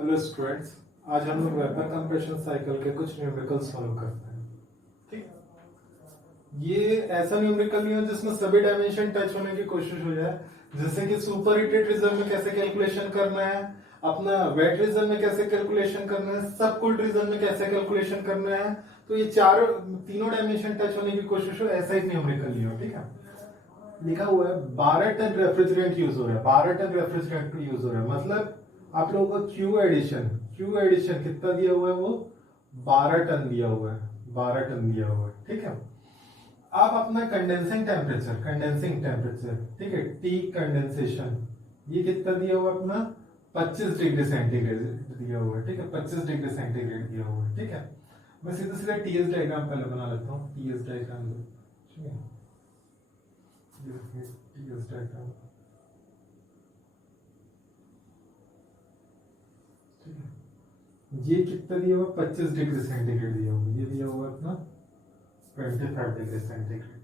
Hello students, आज हम लोग वेपर कंप्रेशन साइकिल के कुछ न्यूमेरिकल सॉल्व करते हैं। ठीक, ये ऐसा न्यूमेरिकल नहीं हो जिसमें सभी डायमेंशन टच होने की कोशिश हो जाए। जैसे कि सुपर हीटेड रीजन में कैसे कैलकुलेशन करना है, अपना वेट रीजन में कैसे कैलकुलेशन करना है, सब कूल्ड रीजन में कैसे कैलकुलेशन करना है। तो ये तीनों डायमेंशन टच होने की कोशिश हो, ऐसा एक न्यूमेरिकल लियो। ठीक है, लिखा हुआ है 12 टन रेफ्रिजरेंट यूज हो रहा है, 12 टन रेफ्रिजरेंट यूज हो रहा है। मतलब आप लोगों को क्यू एडिशन कितना दिया हुआ है, वो 12 टन दिया हुआ है, 12 टन दिया हुआ है। ठीक है, आप अपना कंडेंसिंग टेम्परेचर, ठीक है, टी कंडेंसेशन, ये कितना दिया हुआ है अपना 25 डिग्री सेंटीग्रेड दिया हुआ है। ठीक है, 25 डिग्री सेंटीग्रेड दिया हुआ है। ठीक है, मैं सीधा सीधा टीएस डायग्राम पहले बना लेता हूँ। टीएस डायग्राम, ठीक है, टीएस डायग्राम। ठीक है, ये कितना दिया हुआ 25 डिग्री सेंटीग्रेड दिया हुआ, ये दिया हुआ अपना 25 डिग्री सेंटीग्रेड।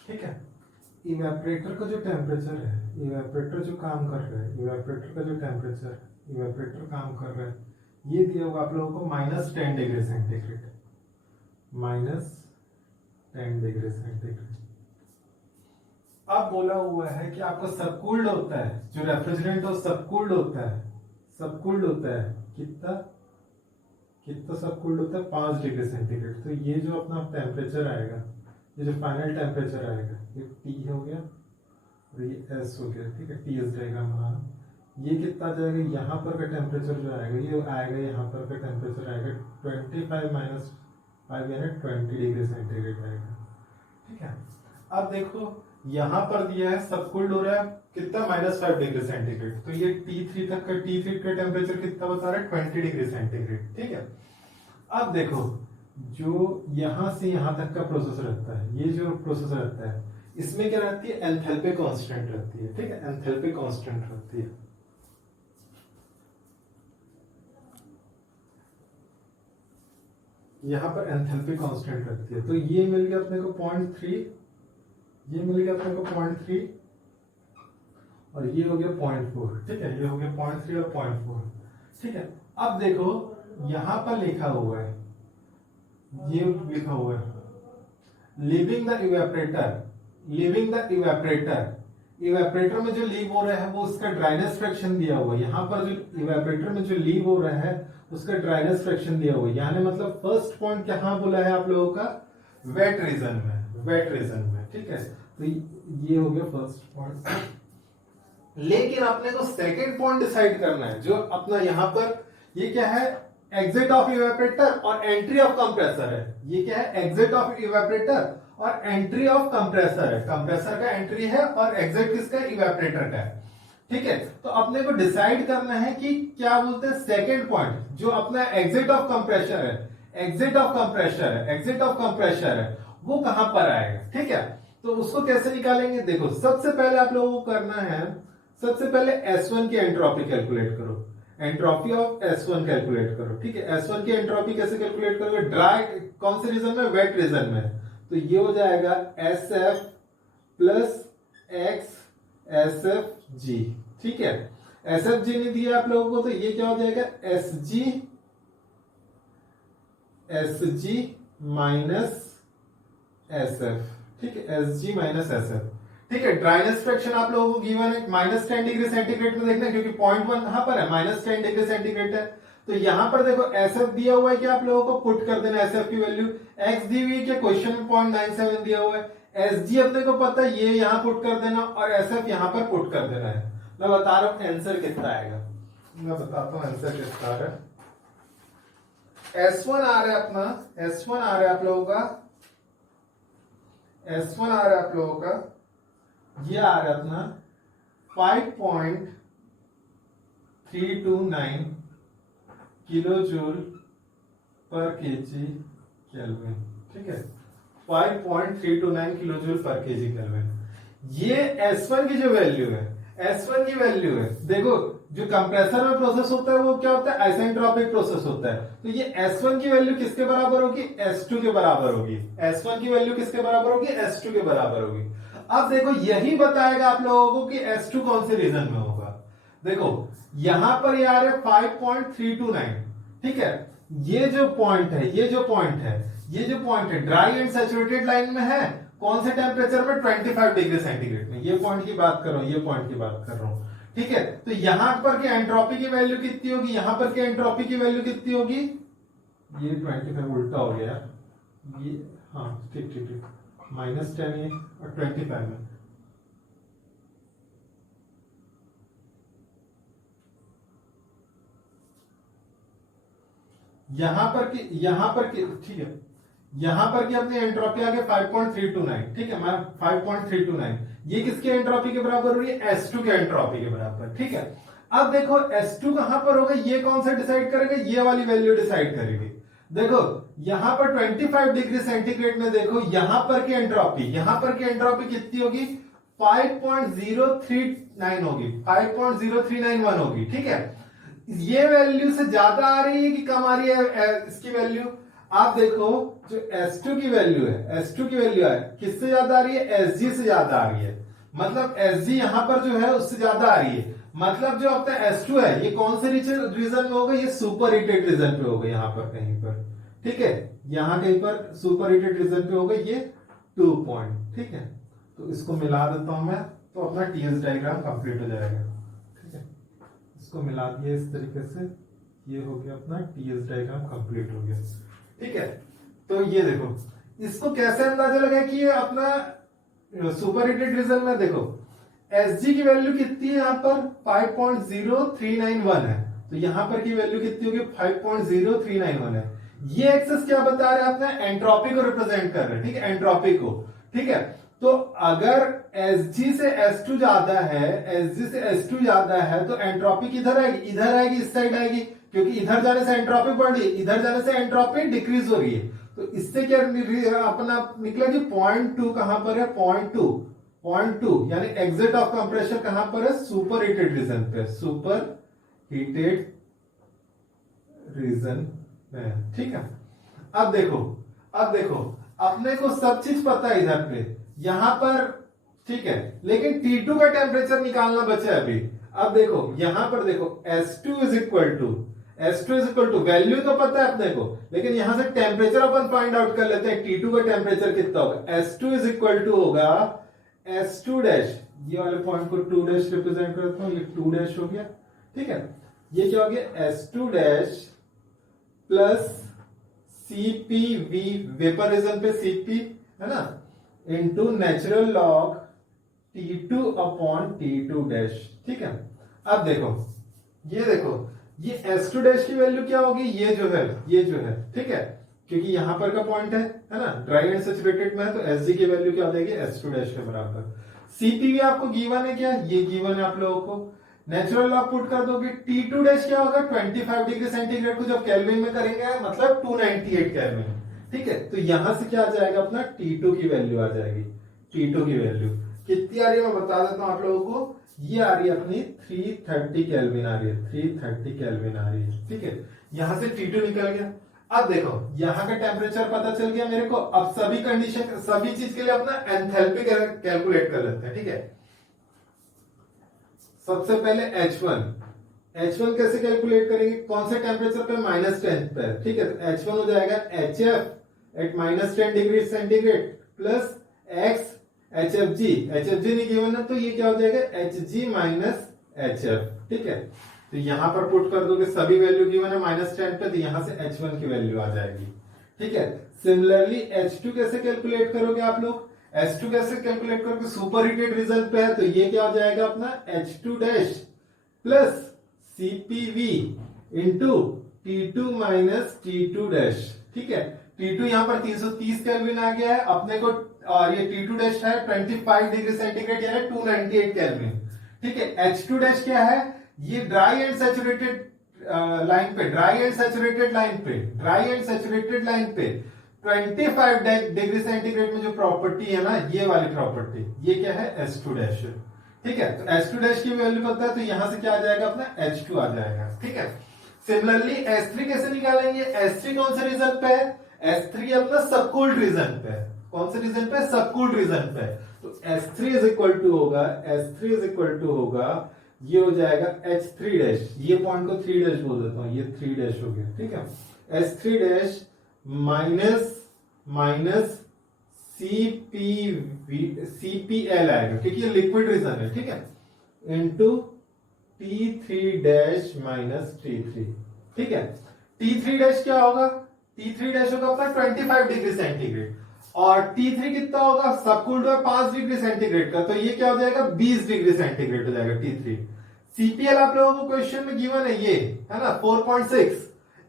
ठीक है, इवेपोरेटर का जो टेम्परेचर है, इवेपोरेटर जो काम कर रहा है, इवेपोरेटर का जो टेम्परेचर है, इवेपोरेटर काम कर रहा है, ये दिया हुआ आप लोगों को -10 डिग्री सेंटीग्रेड, -10 डिग्री सेंटीग्रेड। अब बोला हुआ है कि आपको सबकूल्ड होता है, जो रेफ्रिजरेंट हो सबकूल्ड होता है, सबकूल्ड होता है कितना कितना सबकूल्ड होता है 5 डिग्री सेंटीग्रेड। तो ये जो अपना टेम्परेचर आएगा, ये जो फाइनल टेम्परेचर आएगा, ये टी हो गया और ये एस हो गया। ठीक है, टी एस डायग्राम बनाना। ये कितना जाएगा, यहाँ पर का टेम्परेचर जो आएगा, ये आएगा यहाँ पर का टेम्परेचर आएगा 25 - 5 यानी 20 डिग्री सेंटीग्रेड आएगा। ठीक है, अब देखो यहां पर दिया है सबकूल्ड हो रहा है कितना -5 डिग्री सेंटीग्रेड। तो ये T3 तक का टेम्परेचर कितना बता रहा है 20 डिग्री सेंटीग्रेड। ठीक है, अब देखो जो यहां से यहां तक का प्रोसेस रहता है, ये जो प्रोसेस रहता है, इसमें क्या रहती है, एंथैल्पी कांस्टेंट रहती है। ठीक है, एंथैल्पी कांस्टेंट रहती है। यहां पर एंथैल्पी कांस्टेंट रहती है। तो ये मिल गया अपने को 0.3, ये मिल गया अपने को 0.3 और ये हो गया 0.4। ठीक है, ये हो गया 0.3 और 0.4। ठीक है, अब देखो यहां पर लिखा हुआ है, ये लिखा हुआ है leaving the evaporator, leaving the evaporator. Evaporator में जो लीव हो रहा है वो उसका ड्राइनेस फ्रैक्शन दिया हुआ है। यहाँ पर जो इवेपोरेटर में जो लीव हो रहा है उसका ड्राइनेस फ्रैक्शन दिया हुआ है। यानी मतलब फर्स्ट पॉइंट कहाँ बोला है आप लोगों का, वेट रीजन में, वेट रीजन में। ठीक है, तो ये हो गया फर्स्ट पॉइंट। लेकिन अपने को सेकंड पॉइंट डिसाइड करना है, जो अपना यहाँ पर ये क्या है, एग्जिट ऑफ इवेपोरेटर और एंट्री ऑफ कंप्रेसर है। ये क्या है, एग्जिट ऑफ इवेपोरेटर और एंट्री ऑफ कंप्रेसर है। कंप्रेसर का एंट्री है और एग्जिट किसका, इवेपोरेटर का है। ठीक है, तो अपने को डिसाइड करना है कि क्या बोलते हैं सेकंड पॉइंट, जो अपना एग्जिट ऑफ कंप्रेसर है, एग्जिट ऑफ कंप्रेसर है, एग्जिट ऑफ कंप्रेसर है, वो कहां पर आएगा। ठीक है, तो उसको कैसे निकालेंगे, देखो सबसे पहले आप लोगों को करना है, सबसे पहले S1 की एंट्रोपी कैलकुलेट करो, एंट्रोपी ऑफ S1 कैलकुलेट करो। ठीक है, S1 की एंट्रोपी कैसे कैलकुलेट करोगे, ड्राई कौन से रीजन में, वेट रीजन में। तो ये हो जाएगा SF प्लस X SFG। ठीक है, SFG नहीं दिया आप लोगों को, तो ये क्या हो जाएगा, SG माइनस SF। ठीक है, SG माइनस SF। ठीक है, ड्राइनेस फ्रैक्शन आप लोगों को गिवन है -10 डिग्री सेंटीग्रेड में देखना, क्योंकि 0.1 कहां पर है, -10 डिग्री सेंटीग्रेड है। तो यहां पर देखो SF दिया हुआ है कि आप लोगों को पुट कर देना SF की वैल्यू, X दी हुई है क्वेश्चन में 0.97 दिया हुआ है, SG अपने को पता है, ये यहां पुट कर देना और SF यहां पर पुट कर देना है। मैं बता रहा हूं आंसर कितना आएगा, मैं बताता हूं आंसर कितना आ रहा है। S1 आ रहा है अपना, S1 आ रहा है आप लोगों का, S1 आ रहा है आप लोगों का, ये आ रहा है अपना 5.329 किलो जूल पर केजी केल्विन। ठीक है, 5.329 किलो जूल पर केजी केल्विन। ये S1 की जो वैल्यू है, S1 की वैल्यू है, देखो जो कंप्रेसर में प्रोसेस होता है वो क्या होता है, आइसेंट्रोपिक प्रोसेस होता है। तो ये S1 की वैल्यू किसके बराबर होगी, S2 के बराबर होगी। S1 की वैल्यू किसके बराबर होगी, S2 के बराबर होगी। अब देखो यही बताएगा आप लोगों को कि S2 कौन से रीजन में होगा। देखो यहां पर ये आ रहा है 5.329, ठीक है। ये जो पॉइंट है, ये जो पॉइंट है, ये जो पॉइंट है ड्राई एंड सैचुरेटेड लाइन में है, कौन से टेम्परेचर में, 25 डिग्री सेंटीग्रेड में। ये पॉइंट की बात कर रहा हूं, ये पॉइंट की बात कर रहा हूं, ठीक है। तो यहां पर के एंट्रोपी की वैल्यू कितनी होगी, यहां पर के एंट्रोपी की वैल्यू कितनी होगी, ये 25 उल्टा हो गया ये, हाँ ठीक ठीक ठीक, -10 ये और 25 में, यहां पर की ठीक है, यहां पर की अपनी एंट्रोपी आ गया 5.329, ठीक है। 5.329 ये किसके एंट्रोपी के बराबर हो रही है, S2 के एंट्रोपी के बराबर, ठीक है। अब देखो S2 कहां पर होगा, ये कौन सा डिसाइड करेगा, ये वाली वैल्यू डिसाइड करेगी। देखो यहां पर 25 डिग्री सेंटीग्रेड में देखो यहां पर की एंट्रोपी कितनी होगी, 5.039 होगी, 5.0391 होगी, ठीक है। ये वैल्यू से ज्यादा आ रही है कि कम आ रही है इसकी वैल्यू, आप देखो जो S2 की वैल्यू है, S2 की वैल्यू है किससे ज्यादा आ रही है, SG से ज्यादा आ रही है। मतलब SG यहां पर जो है उससे ज्यादा आ रही है, मतलब जो अपना S2 है ये कौन से रीजन में होगा, ये सुपर हीटेड रीजन पे होगा, यहां पर कहीं पर, ठीक है। यहां कहीं पर सुपर हीटेड रीजन पे होगा ये 2 पॉइंट, ठीक है। तो इसको मिला देता हूं मैं, तो अपना TS डायग्राम कंप्लीट हो जाएगा, ठीक है। इसको मिला दिया इस तरीके से, ये हो गया अपना TS डायग्राम कंप्लीट हो गया, ठीक है। तो ये देखो इसको कैसे अंदाजा लगा कि ये अपना सुपर हीटेड रीजन में, देखो Sg की वैल्यू कितनी है, यहां पर 5.0391 है, तो यहां पर की वैल्यू कितनी होगी, 5.0391 है। ये एक्सेस क्या बता रहे हैं, अपना एंट्रोपी को रिप्रेजेंट कर रहे हैं, ठीक है, एंट्रोपी को, ठीक है। तो अगर Sg से S2 ज्यादा है, Sg से S2 ज्यादा है, तो एंट्रोपी किधर आएगी, इधर आएगी, इस साइड आएगी, क्योंकि इधर जाने से एंट्रोपी बढ़ रही है, इधर जाने से एंट्रोपी डिक्रीज हो रही है। तो इससे क्या अपना निकला कि 0.2 कहां पर है, 0.2 यानी एग्जिट ऑफ कंप्रेशर कहां पर है, सुपर हीटेड रीजन पे, सुपर हीटेड रीजन में, ठीक है। अब देखो अपने को सब चीज पता है इधर पे, यहां पर, ठीक है, लेकिन T2 का टेम्परेचर निकालना बचा है अभी। अब देखो यहां पर देखो S2 is equal to value तो पता है अपने को, लेकिन यहां से टेम्परेचर अपन फाइंड आउट कर लेते हैं, T2 का टेम्परेचर कितना होगा, S2 इज इक्वल टू होगा S2 डैश, ये वाले पॉइंट को 2 डैश रिप्रेजेंट करता हूं, ये 2 डैश हो गया, ठीक है। ये क्या हो गया, S2 डैश प्लस CPV, वेपरिज्म पे CP है ना, into natural log T2 upon T2 dash, ठीक है। अब देखो ये S2 डैश की वैल्यू क्या होगी, ये जो है, ठीक है, क्योंकि यहां पर का पॉइंट है ना, ड्राई एंड सैचुरेटेड में है, तो Sg की वैल्यू क्या हो जाएगी, S2 डैश के बराबर। CPV आपको गिवन है, क्या ये गिवन है आप लोगों को, नेचुरल लॉग पुट कर दोगे, T2 डैश क्या होगा, 25 डिग्री सेंटीग्रेड को जब केल्विन में करेंगे मतलब 298 केल्विन, ठीक है। तो यहां से क्या आ जाएगा, अपना T2 की वैल्यू आ जाएगी। T2 की वैल्यू कितनी आ रही है मैं बता देता हूं आप लोगों को, ये आ रही है अपनी 330 केल्विन आ रही है, 330 केल्विन आ रही है, ठीक है। यहां से T2 निकल गया। अब देखो यहां का टेम्परेचर पता चल गया मेरे को, अब सभी कंडीशन, सभी चीज के लिए अपना एंथैल्पी कैलकुलेट कर लेते हैं, ठीक है। सबसे पहले H1 कैसे कैलकुलेट करेंगे, कौन से टेम्परेचर पे, -10 पे, ठीक है। तो H1 हो जाएगा HF at -10 degree centigrade plus X HFG नहीं गिवन है, तो ये क्या हो जाएगा, Hg माइनस HF, ठीक है। तो यहां पर पुट कर दोगे, सभी वैल्यू गिवन है -10 पे, तो यहां से H1 की वैल्यू आ जाएगी, ठीक है। सिमिलरली H2 कैसे कैलकुलेट करोगे आप लोग, H2 कैसे कैलकुलेट करोगे, सुपर हीटेड रीजन पे है, तो ये क्या हो जाएगा अपना H2 dash plus CPV into T2 minus T2 dash, ठीक है। T2 यहां पर 330 केल्विन आ गया है अपने को, और ये T2 डैश है 25 डिग्री सेंटीग्रेड यानी 298 केल्विन, ठीक है। H2 डैश क्या है, ये ड्राई एंड सैचुरेटेड लाइन पे 25 डिग्री सेंटीग्रेड में जो प्रॉपर्टी है ना, ये वाली प्रॉपर्टी, ये क्या है, S2 डैश है, ठीक है, तो H2 डैश की वैल्यू पता है, तो यहां से क्या आ जाएगा अपना H2 आ जाएगा। ठीक है, सिमिलरली S3 कैसे निकालेंगे? S3 कौन से रीजन पे है? S3 अपना सबकूल्ड रीजन पे है। कौन से रीजन पे? सबकूल्ड रीजन पे। तो S3 इज इक्वल टू होगा, S3 इज इक्वल टू होगा, ये हो जाएगा H3 डैश, ये पॉइंट को 3 डैश बोल देता हूं, ये 3 डैश हो गया। ठीक है, S3 डैश माइनस CPL आएगा क्योंकि ये लिक्विड रीजन है। ठीक है, into T3 dash minus T3। ठीक है, T3 डैश क्या होगा? T3 डैश होगा अपना 25 डिग्री सेंटीग्रेड, और T3 कितना होगा? सबकूल्ड है 5 डिग्री सेंटीग्रेड का, तो ये क्या हो जाएगा? 20 डिग्री सेंटीग्रेड हो जाएगा T3। CPL आप लोगों को क्वेश्चन में गिवन है, ये है ना 4.6।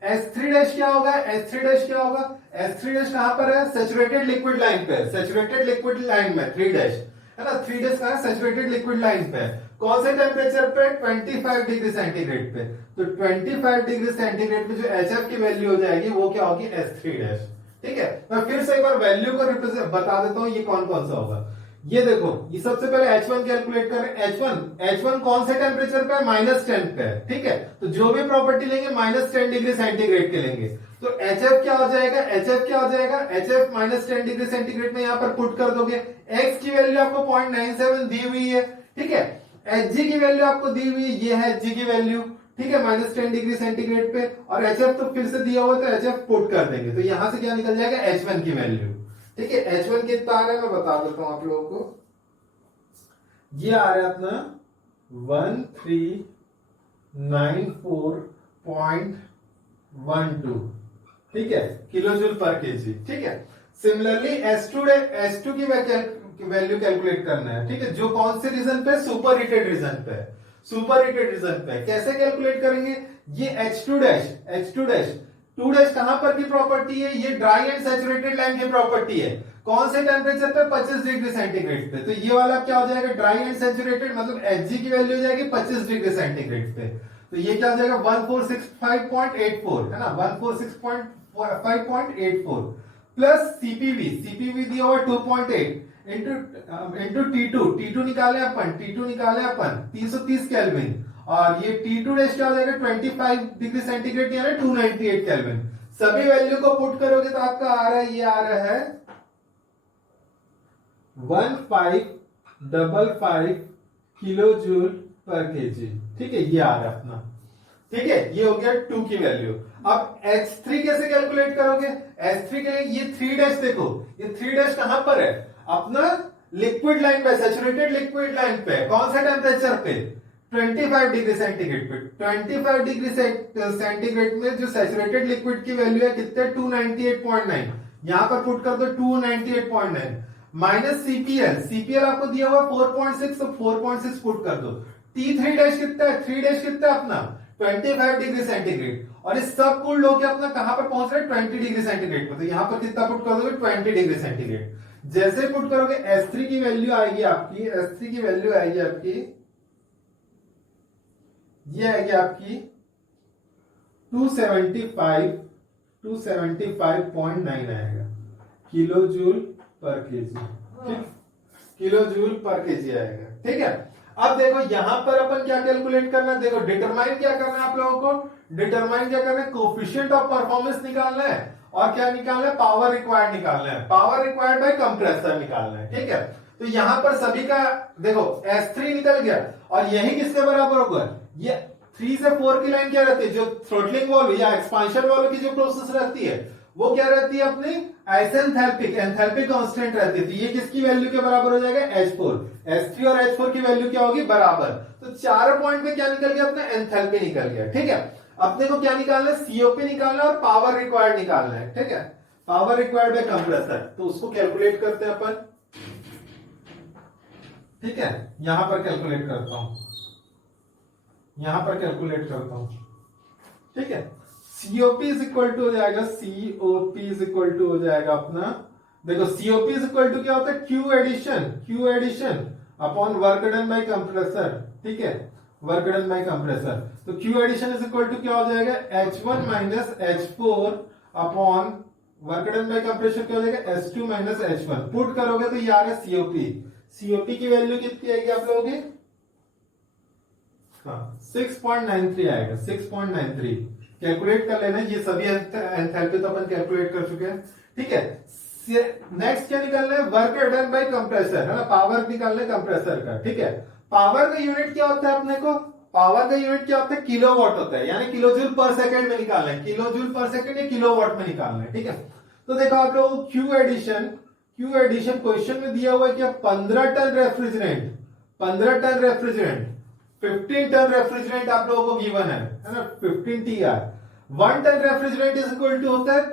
S3 डैश क्या होगा? S3 डैश क्या होगा? S3 डैश कहां पर है? सैचुरेटेड लिक्विड लाइन पे, सैचुरेटेड लिक्विड लाइन में 3 डैश है ना, 3 डैश कहां है? सैचुरेटेड लिक्विड लाइन पे। कौन से टेम्परेचर पे? 25 डिग्री सेंटीग्रेड पे। तो 25 डिग्री सेंटीग्रेड पे जो HF की वैल्यू हो जाएगी वो क्या होगी? S3 dash. ठीक है, मैं फिर से एक बार वैल्यू को रिप्रेजेंट बता देता हूं, ये कौन कौन सा होगा। ये देखो, ये सबसे पहले H1 कैलकुलेट करें। H1 कौन से टेम्परेचर पे है? -10 पे है। ठीक है, तो जो भी प्रॉपर्टी लेंगे -10 डिग्री सेंटीग्रेड के लेंगे। तो HF क्या हो जाएगा? HF क्या हो जाएगा? HF -10 डिग्री सेंटीग्रेड में यहां पर पुट कर दोगे। X की वैल्यू आपको 0.97 दी हुई है। ठीक है, Hg की वैल्यू आपको दी हुई है, ये है Hg की वैल्यू। ठीक है, -10 डिग्री सेंटीग्रेड पे, और HF तो फिर से दिया हुआ, तो HF पुट कर देंगे, तो यहां से क्या निकल जाएगा? H1 की वैल्यू। ठीक है, H1 कितना आ रहा है मैं बता देता हूं आप लोगों को। ये आ रहा है अपना 1394.12। ठीक है, किलो जूल पर केजी। ठीक है, सिमिलरली S2 की वैल्यू कैलकुलेट करना है। ठीक है, जो कौन से रीजन पे? सुपर हीटेड रीजन पे। सुपर हीटेड रीजन पे कैसे कैलकुलेट करेंगे? ये H2 डैश 2 डैश कहां पर की प्रॉपर्टी है? ये ड्राई एंड सैचुरेटेड लाइन की प्रॉपर्टी है। कौन से टेम्परेचर पे? 25 डिग्री सेंटीग्रेड पे। तो ये वाला क्या हो जाएगा? ड्राई एंड सैचुरेटेड, मतलब Hg की वैल्यू हो जाएगी 25 डिग्री सेंटीग्रेड पे। तो ये क्या हो जाएगा? 1465.84 है ना, 1465.84 प्लस सीपीवी दिया हुआ 2.8 इंटू T2 निकाले अपन 330 केल्विन, और ये T2 डैश क्या हो जाएगा? 25 डिग्री सेंटीग्रेड यानी 298 केल्विन। सभी वैल्यू को पुट करोगे तो आपका आ रहा है, ये आ रहा है 1555 किलो जूल पर केजी। ठीक है, ये आ रहा है अपना। ठीक है, ये हो गया 2 की वैल्यू। अब H3 कैसे कैलकुलेट करोगे? H3 के लिए ये 3 डैश देखो, ये 3 डैश कहां पर है? अपना लिक्विड लाइन पे, सैचुरेटेड लिक्विड लाइन पे। कौन सा टेम्परेचर पे? 25 डिग्री सेंटीग्रेड पे। 25 डिग्री सेंटीग्रेड में जो सैचुरेटेड लिक्विड की वैल्यू है कितने? 298.9। यहां पर पुट कर दो 298.9 माइनस सीपीएल आपको दिया हुआ 4.6, तो 4.6 पुट कर दो। T3 डैश कितना है? 3 डैश कितना है अपना? 25 डिग्री सेंटीग्रेड, और इस सब कूल्ड होकर अपना कहां पर पहुंच रहा है? 20 डिग्री सेंटीग्रेड पर। तो यहां पर कितना पुट कर दोगे? 20 डिग्री सेंटीग्रेड। जैसे पुट करोगे S3 की वैल्यू आएगी आपकी, S3 की वैल्यू आएगी आपकी, ये आएगी आपकी 275.9 आएगा किलो जूल पर केजी। ठीक, किलो जूल पर केजी आएगा। ठीक है, अब देखो यहां पर अपन क्या कैलकुलेट करना है? देखो डिटरमाइन क्या करना है आप लोगों को? डिटरमाइन क्या करना है? कोफिशिएंट ऑफ परफॉर्मेंस निकालना है, और क्या निकालना है? पावर रिक्वायर्ड निकालना है, पावर रिक्वायर्ड बाय कंप्रेसर निकालना है। ठीक है, तो यहां पर सभी का देखो S3 निकल गया, और यही किसके बराबर होगा? ये 3 से 4 की लाइन क्या रहती है? जो थ्रोटलिंग वाल्व या एक्सपांशन वाल्व की जो प्रोसेस रहती है वो क्या रहती है? अपनी एंथैल्पिक कांस्टेंट रहती है। तो ये किसकी वैल्यू के बराबर हो जाएगा? H4। S3 और H4 की वैल्यू क्या होगी? बराबर। तो चारों पॉइंट पे क्या निकल गया? अपना एंथैल्पी निकल गया। ठीक है, अपने को क्या निकालना है? सीओपी निकालना है और पावर रिक्वायर्ड निकालना है। ठीक है, पावर रिक्वायर्ड बाय कंप्रेसर, तो उसको कैलकुलेट करते हैं अपन। ठीक है, यहां पर कैलकुलेट करता हूं, यहां पर कैलकुलेट करता हूं। ठीक है, सीओपी इज इक्वल टू हो जाएगा, सीओपी इज इक्वल टू हो जाएगा अपना, देखो सीओपी इज इक्वल टू क्या होता है? Q addition upon work done by compressor. ठीक है, वर्क डन बाय कंप्रेसर, तो Q addition is equal to क्या हो जाएगा? H1 minus H4 upon work done by compressor क्या हो जाएगा? S2 minus H1। पुट करोगे तो ये आ रहा है सीओपी। सीओपी की वैल्यू कितनी आएगी आप लोगों की? हाँ 6.93 आएगा, 6.93 कैलकुलेट कर लेना। ये सभी एंथैल्पी तो अपन कैलकुलेट कर चुके हैं, ठीक है। नेक्स्ट क्या निकालना है, वर्क डन बाय कंप्रेसर, है ना, पावर निकालना है कंप्रेसर का, ठीक है। पावर का यूनिट क्या होता है अपने को, पावर का यूनिट क्या होता है, किलोवाट होता है, यानी किलो जूल पर सेकंड में निकालना है, किलो जूल पर सेकंड या किलोवाट में निकालना है, ठीक है। तो देखो आप लोग क्यू एडिशन क्वेश्चन में दिया हुआ है कि 15 ton refrigerant, 15 ton refrigerant, 15 ton refrigerant आप लोगों को गिवन है ना, 15 TR। 1 ton refrigerant is equal to होता है,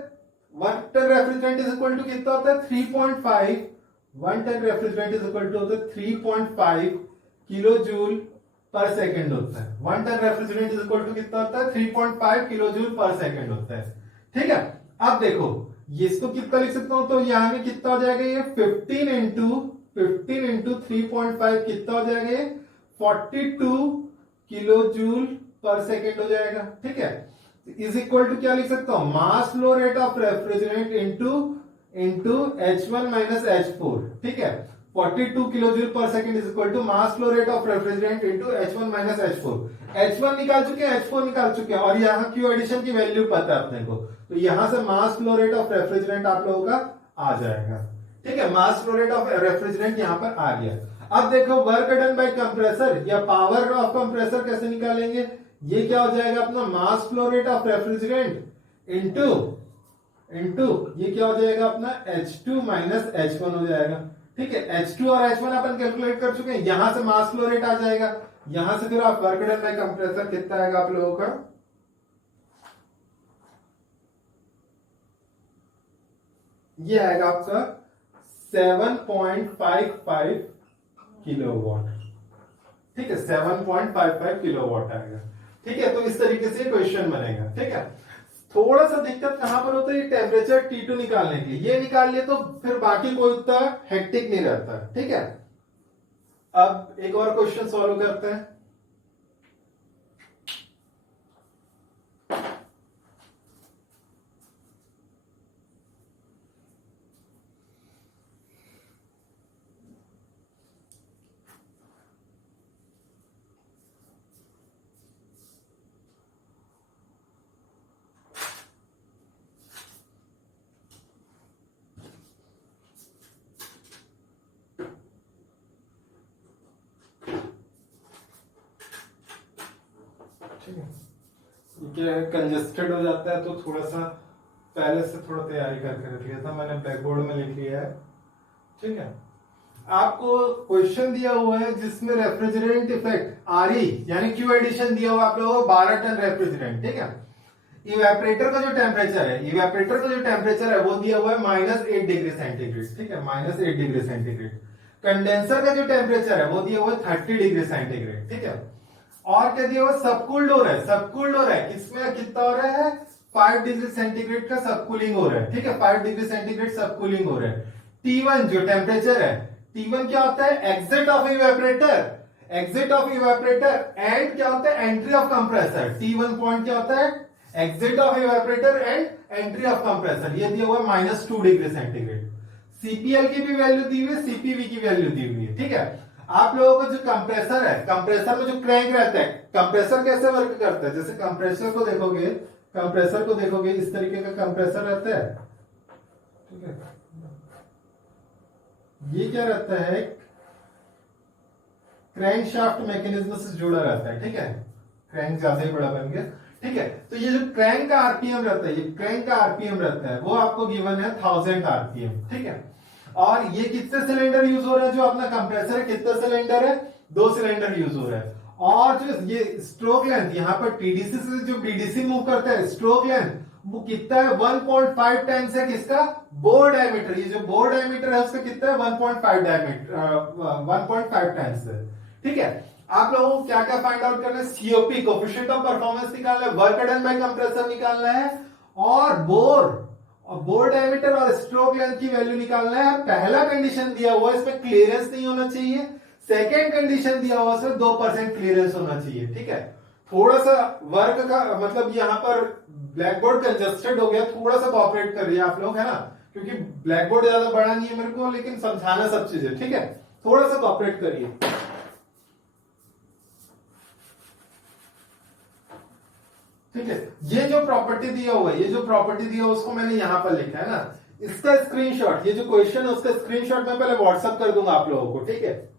1 ton refrigerant is equal to कितना होता है 3.5, 1 ton refrigerant is equal to होता है 3.5 किलो जूल पर सेकंड होता है। 1 ton refrigerant is equal to कितना होता है 3.5 किलो जूल पर सेकंड होता है, ठीक है। अब देखो ये इसको कितना लिख सकता हूं, तो यहां में कितना हो जाएगा, ये 15 इंटू 3.5 कितना हो जाएगा, ये 42 किलो जूल पर सेकेंड हो जाएगा, ठीक है। इज इक्वल टू क्या लिख सकता हूं, mass flow rate of refrigerant into H1 minus H4, ठीक है। 42 किलो जूल पर second is equal to mass flow rate of refrigerant into H1 minus H4। H1 निकाल चुके हैं, H4 निकाल चुके हैं, और यहाँ क्यू एडिशन की वैल्यू पता है अपने को, तो यहां से mass flow rate of refrigerant आप लोगों का आ जाएगा, ठीक है। Mass flow rate of refrigerant यहां पर आ गया। अब देखो वर्क डन बाय कंप्रेसर या पावर ऑफ कंप्रेसर कैसे निकालेंगे, ये क्या हो जाएगा अपना मास flow rate of refrigerant into ये क्या हो जाएगा अपना H2 माइनस H1 हो जाएगा, ठीक है। H2 और H1 अपन कैलकुलेट कर चुके हैं, यहां से मास फ्लो रेट आ जाएगा, यहां से फिर आप वर्क डन बाय कंप्रेसर कितना आएगा आप लोगों का, ये आएगा आपका 7.55 किलोवाट, ठीक है, 7.55 किलोवाट आएगा, ठीक है। तो इस तरीके से क्वेश्चन बनेगा, ठीक है। थोड़ा सा दिक्कत कहां पर होता है, टेम्परेचर T2 निकालने के लिए, ये निकाल लिए तो फिर बाकी कोई उतना हेक्टिक नहीं रहता, ठीक है। अब एक और क्वेश्चन सॉल्व करते हैं। ठीक है, ये क्या है कंजेस्टेड हो जाता है, तो थोड़ा सा पहले से थोड़ा तैयारी करके रख लिया था मैंने, ब्लैक बोर्ड में लिख लिया है, ठीक है। आपको क्वेश्चन दिया हुआ है जिसमें रेफ्रिजरेंट इफेक्ट RE यानी क्यू एडिशन दिया हुआ आप लोगों को 12 टन रेफ्रिजरेंट, ठीक है। इवेपोरेटर का जो टेम्परेचर है वो दिया हुआ है -8 डिग्री सेंटीग्रेड, ठीक है, -8 डिग्री सेंटीग्रेड। कंडेंसर का जो टेम्परेचर है वो दिया हुआ है 30 डिग्री सेंटीग्रेड, ठीक है। और क्या दिया हुआ, सबकूल्ड हो रहा है, किसमें कितना हो रहा है 5 डिग्री सेंटीग्रेड का सबकूलिंग हो रहा है, ठीक है, 5 डिग्री सेंटीग्रेड सबकूलिंग हो रहा है। T1 जो टेम्परेचर है, T1 क्या होता है, एग्जिट ऑफ इवेपोरेटर एंड क्या होता है entry of compressor. T1 point क्या होता है, exit of evaporator and entry of compressor, ये दिया हुआ है -2 डिग्री सेंटीग्रेड। CPL की भी वैल्यू दी हुई है, CPV की वैल्यू दी हुई है, ठीक है। आप लोगों का जो कंप्रेसर है, कंप्रेसर में जो क्रैंक रहता है, कंप्रेसर कैसे वर्क करता है, जैसे कंप्रेसर को देखोगे इस तरीके का कंप्रेसर रहता है, ठीक है। ये क्या रहता है, क्रैंक शाफ्ट मैकेनिज्म से जुड़ा रहता है, ठीक है। क्रैंक ज्यादा ही बड़ा बन गया, ठीक है। तो ये जो क्रैंक का आरपीएम रहता है, वो आपको गिवन है 1000 आरपीएम, ठीक है। और ये कितने सिलेंडर यूज हो रहा है, जो अपना कंप्रेसर है कितने सिलेंडर है, 2 सिलेंडर यूज हो रहा है। और जो ये स्ट्रोक लेंथ यहाँ पर टीडीसी से जो बीडीसी मूव करता है, स्ट्रोक लेंथ वो कितना है 1.5 टाइम्स है किसका, बोर डायमीटर। ये जो बोर डायमीटर है उसका कितना है 1.5 डायमीटर, 1.5 टाइम्स है, ठीक है। आप लोगों को क्या क्या फाइंड आउट करना है, सीओपी कोएफिशिएंट ऑफ परफॉर्मेंस निकालना है, वर्क डन बाय कंप्रेसर निकालना है, और बोर डायमीटर और स्ट्रोक लेंथ की वैल्यू निकालना है। पहला कंडीशन दिया हुआ है इसमें क्लियरेंस नहीं होना चाहिए, सेकेंड कंडीशन दिया हुआ है 2% क्लियरेंस होना चाहिए, ठीक है। थोड़ा सा वर्क का मतलब यहाँ पर ब्लैक बोर्ड कंजेस्टेड हो गया, थोड़ा सा कॉपरेट कर रही है आप लोग, है ना, क्योंकि ब्लैक बोर्ड ज्यादा बड़ा नहीं है मेरे को, लेकिन समझाना सब चीजें, ठीक है, थोड़ा सा कॉपरेट करिए। ठीक है, ये जो प्रॉपर्टी दिया हुआ है, ये जो प्रॉपर्टी दिया हुआ उसको मैंने यहां पर लिखा है ना, इसका स्क्रीनशॉट, ये जो क्वेश्चन है उसका स्क्रीनशॉट मैं पहले व्हाट्सएप कर दूंगा आप लोगों को, ठीक है।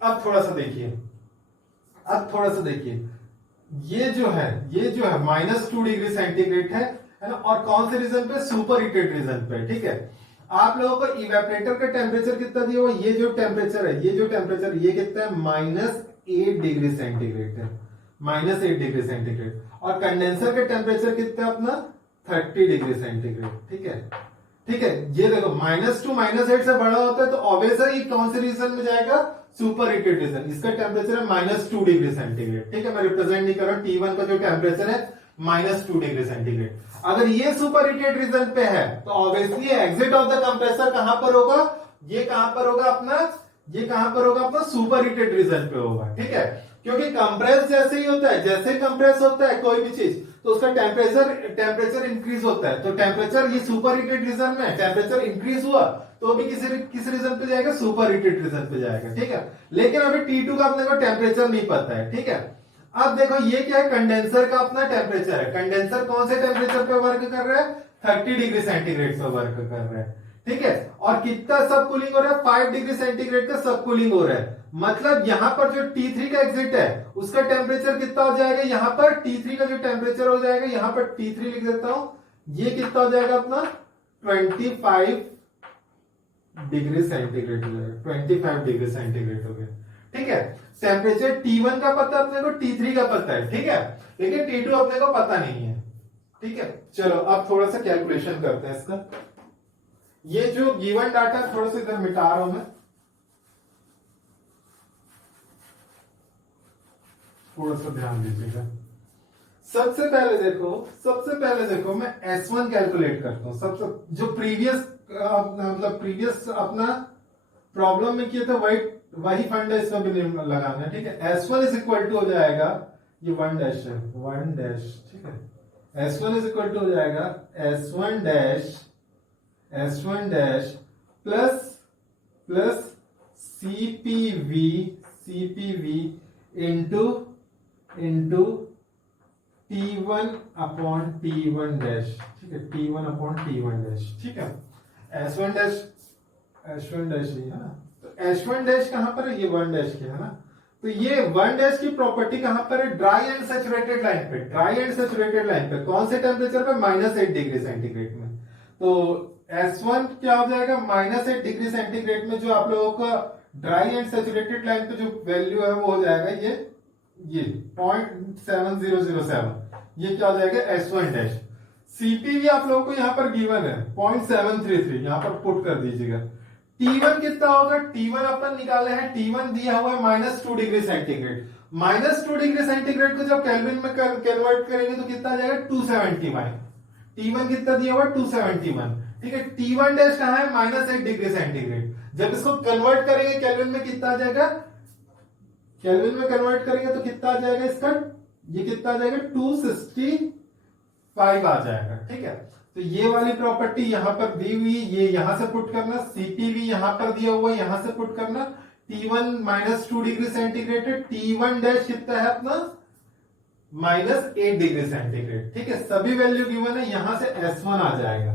अब थोड़ा सा देखिए, अब थोड़ा सा देखिए, ये जो है -2 डिग्री सेंटीग्रेड है ना, और कौन से रीजन पे, सुपर हीटेड रीजन पे, ठीक है। आप लोगों को इवेपोरेटर का टेम्परेचर कितना दिया हुआ, ये जो टेम्परेचर है, ये जो टेम्परेचर ये कितना है, -8 डिग्री सेंटीग्रेड है, -8 डिग्री सेंटीग्रेड। और कंडेंसर का टेम्परेचर कितना है अपना, 30 डिग्री सेंटीग्रेड, ठीक है। ठीक है, ये देखो -2 -8 से बड़ा होता है तो ऑब्वियस है ये कौन से रीजन में जाएगा, सुपर हीटेड रीजन। इसका टेम्परेचर है -2 डिग्री सेंटीग्रेड, ठीक है। मैं रिप्रेजेंट नहीं कर रहा हूं, T1 का जो टेम्परेचर है -2 डिग्री सेंटीग्रेड। अगर ये सुपर हीटेड रीजन पे है तो obviously exit of the compressor कहां पर होगा, ये कहां पर होगा अपना, ये कहां पर होगा अपना, सुपर हीटेड रीजन पे होगा, ठीक है। क्योंकि कंप्रेस जैसे ही होता है, जैसे कंप्रेस होता है कोई भी चीज तो उसका टेम्परेचर इंक्रीज होता है। तो टेम्परेचर ये सुपर हीटेड रीजन में टेम्परेचर इंक्रीज हुआ तो भी किस रीजन पे जाएगा, सुपर हीटेड रीजन पे जाएगा, ठीक है। लेकिन अभी T2 का अपने को टेम्परेचर नहीं पता है, ठीक है। अब देखो ये क्या है, कंडेंसर का अपना टेम्परेचर है। कंडेंसर कौन से टेम्परेचर पे वर्क कर रहा है, 30 डिग्री सेंटीग्रेड पे वर्क कर रहा है, ठीक है। और कितना सब कूलिंग हो रहा है, 5 डिग्री सेंटीग्रेड का सब कूलिंग हो रहा है। मतलब यहां पर जो T3 का एग्जिट है उसका टेम्परेचर कितना हो जाएगा, यहां पर T3 का जो टेम्परेचर हो जाएगा, यहां पर T3 लिख देता हूं, ये कितना हो जाएगा अपना 25 डिग्री सेंटीग्रेड हो जाएगा, 25 डिग्री सेंटीग्रेड हो गया, ठीक है। टेम्परेचर T1 का पता अपने को, T3 का पता है, ठीक है, लेकिन T2 अपने को पता नहीं है, ठीक है। चलो अब थोड़ा सा कैलकुलेशन करते हैं इसका। ये जो गिवन डाटा थोड़ा सा इधर मिटा रहा हूं मैं, थोड़ा सा ध्यान दीजिएगा। सबसे पहले देखो मैं S1 कैलकुलेट करता हूं। सबसे जो प्रीवियस अपना प्रॉब्लम में किया था वही फंडा इसमें भी लगाना है, ठीक है। S1 इज इक्वल टू हो जाएगा, ये 1 डैश है, 1 डैश, ठीक है। S1 इज इक्वल टू हो जाएगा S1 dash plus CPV into T1 upon T1 dash, ठीक है, T1 अपॉन T1 डैश, ठीक है। S1 डैश ये है ना, तो S1 डैश कहां पर है, ये 1 डैश की है ना, तो ये 1 डैश की प्रॉपर्टी कहां पर है, ड्राई एंड सैचुरेटेड लाइन पे, ड्राई एंड सैचुरेटेड लाइन पे कौन से टेम्परेचर पे, -8 डिग्री सेंटीग्रेड में। तो S1 क्या हो जाएगा, -8 डिग्री सेंटीग्रेड में जो आप लोगों का ड्राई एंड सैचुरेटेड लाइन पे जो वैल्यू है वो हो जाएगा ये 0.7007, ये क्या हो जाएगा S1 डैश। CPV आप लोगों को यहां पर गिवन है 0.733, यहां पर पुट कर दीजिएगा। T1 कितना होगा, T1 अपन निकाले हैं, T1 दिया हुआ है -2 डिग्री सेंटीग्रेड। -2 डिग्री सेंटीग्रेड को जब केल्विन में कन्वर्ट करेंगे तो कितना आ जाएगा, 271। T1 कितना दिया हुआ है, 271, ठीक है। T1 डैश कहां है, -8 डिग्री सेंटीग्रेड। जब इसको कन्वर्ट करेंगे केल्विन में कितना आ जाएगा, केल्विन में कन्वर्ट करेंगे तो कितना आ जाएगा इसका, ये कितना आ जाएगा, 265 आ जाएगा, ठीक है। तो ये वाली प्रॉपर्टी यहां पर दी हुई, ये यहां से पुट करना, CPV यहां पर दिया हुआ है, यहां से पुट करना। T1 -2 डिग्री सेंटीग्रेड है, T1 डैश कितना है अपना, -8 डिग्री सेंटीग्रेड, ठीक है। सभी वैल्यू गिवन है, यहां से S1 आ जाएगा,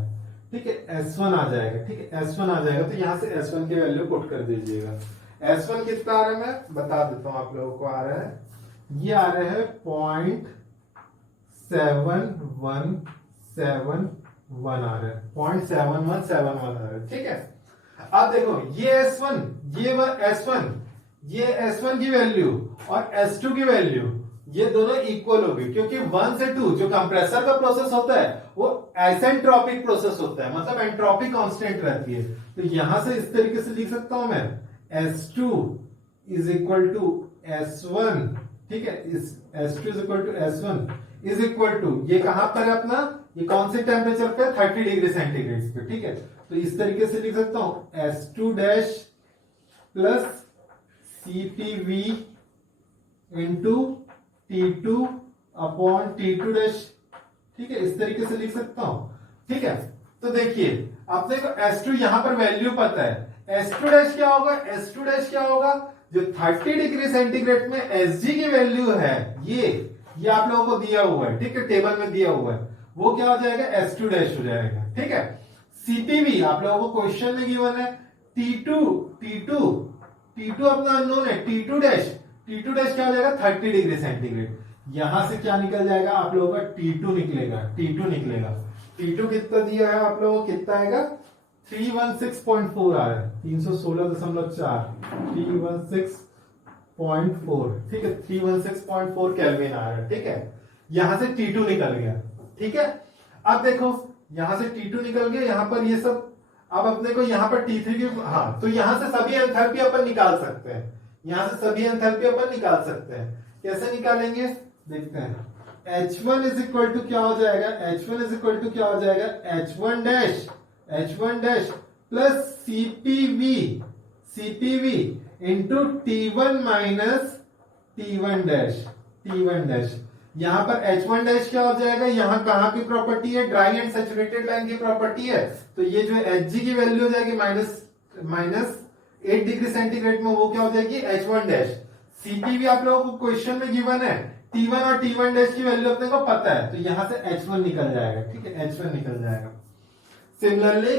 ठीक है, S1 आ जाएगा, ठीक है, S1 आ जाएगा। तो यहां से S1 की वैल्यू पुट कर दीजिएगा। S1 कितना आ रहा है, मैं बता देता हूं आप लोगों को, आ रहा है, ये आ रहा है 0.7171 आ रहा है, 0.7171 आ रहा है, ठीक है। अब देखो ये S1 की वैल्यू और S2 की वैल्यू ये दोनों इक्वल होगी, क्योंकि 1 से 2 जो कंप्रेसर का प्रोसेस होता है वो आइसेंट्रोपिक प्रोसेस होता है, मतलब एंट्रोपी कांस्टेंट रहती है। तो यहां से इस तरीके से लिख सकता हूं मैं, S2 is equal to S1, ठीक है, S2 is equal to S1 is equal to, ये कहां पर है अपना, ये कौन से टेम्परेचर पे, 30 डिग्री सेंटीग्रेड पे, ठीक है। तो इस तरीके से लिख सकता हूं, S2 dash plus CPV into T2 upon T2 dash, ठीक है, इस तरीके से लिख सकता हूं, ठीक है। तो देखिए अपने को S2 यहां पर वैल्यू पता है, S2 डैश क्या होगा, जो 30 डिग्री सेंटीग्रेड में Sg की वैल्यू है, ये आप लोगों को दिया हुआ है, ठीक है, टेबल में दिया हुआ है, वो क्या हो जाएगा S2 डैश हो जाएगा, ठीक है। सीपीवी आप लोगों को क्वेश्चन में गिवन है, T2 अपना अननोन है, T2 डैश क्या हो जाएगा 30 डिग्री सेंटीग्रेड। यहां से क्या निकल जाएगा आप लोगों का T2 निकलेगा। T2 कितना दिया है आप लोगों को, कितना आएगा 316.4 आ रहा है, 316.4, 316.4, ठीक है, 316.4 केल्विन आ रहा है, ठीक है। यहां से T2 निकल गया, ठीक है। अब देखो यहां से T2 निकल गया, यहां पर ये सब, अब अपने को यहां पर T3 की, हाँ, तो यहां से सभी एंथैल्पी अपन निकाल सकते हैं, कैसे निकालेंगे देखते हैं। H1 इज इक्वल टू क्या हो जाएगा, H1 dash plus CPV into T1 minus T1 dash. यहां पर H1 डैश क्या हो जाएगा, यहां कहां की प्रॉपर्टी है, ड्राई एंड सैचुरेटेड लाइन की प्रॉपर्टी है, तो ये जो Hg की वैल्यू हो जाएगी माइनस 8 डिग्री सेंटीग्रेड में, वो क्या हो जाएगी H1 डैश। सीपीवी आप लोगों को क्वेश्चन में गिवन है, T1 और T1 डैश की वैल्यू अपने को पता है, तो यहां से H1 निकल जाएगा, ठीक है, H1 निकल जाएगा। सिमिलरली